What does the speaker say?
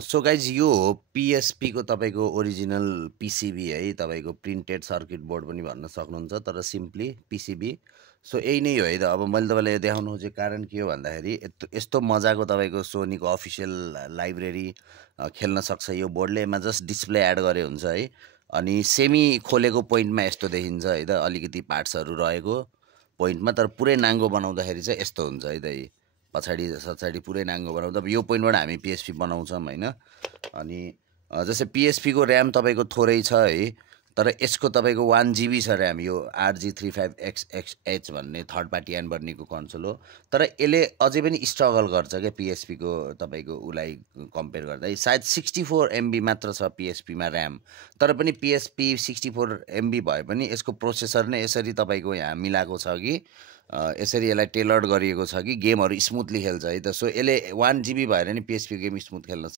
So guys यो हो पिएसपीको तपाईँको ओरिजिनल पिसिबी है, तपाईँको प्रिन्टेड सर्किट बोर्ड पनि भन्न सक्नुहुन्छ, तर सिम्पली पिसिबी। सो यही नै हो है त। अब मैले तपाईँलाई यो देखाउनु खोजेको कारण के हो भन्दाखेरि यस्तो मजाको तपाईँको सोनीको अफिसियल लाइब्रेरी खेल्न सक्छ यो बोर्डले। यसमा जस्ट डिस्प्ले एड गरे हुन्छ है। अनि सेमी खोलेको पोइन्टमा यस्तो देखिन्छ है त, अलिकति पार्ट्सहरू रहेको पोइन्टमा, तर पुरै नाङ्गो बनाउँदाखेरि चाहिँ यस्तो हुन्छ है त। पछाडि पुरै नाङ्गो बनाउँदा यो पोइन्टबाट हामी पिएसपी बनाउँछौँ होइन। अनि जस्तै पिएसपीको ऱ्याम तपाईँको थोरै छ है, तर यसको तपाईँको 1 GB छ ऱ्याम। यो RG35XXH भन्ने थर्ड पार्टी एन्बर्नीको कन्सोल हो, तर यसले अझै पनि स्ट्रगल गर्छ क्या पिएसपीको तपाईँको उसलाई कम्पेयर गर्दा। सायद 64 MB मात्र छ पिएसपीमा ऱ्याम, तर पनि पिएसपी 64 MB भए पनि यसको प्रोसेसर नै यसरी तपाईँको यहाँ मिलाएको छ कि यसरी यसलाई टेलर्ड गरिएको छ कि गेमहरू स्मुथली खेल्छ है त। सो यसले 1 GB भएर नि पिएसपी गेम स्मुथ खेल्न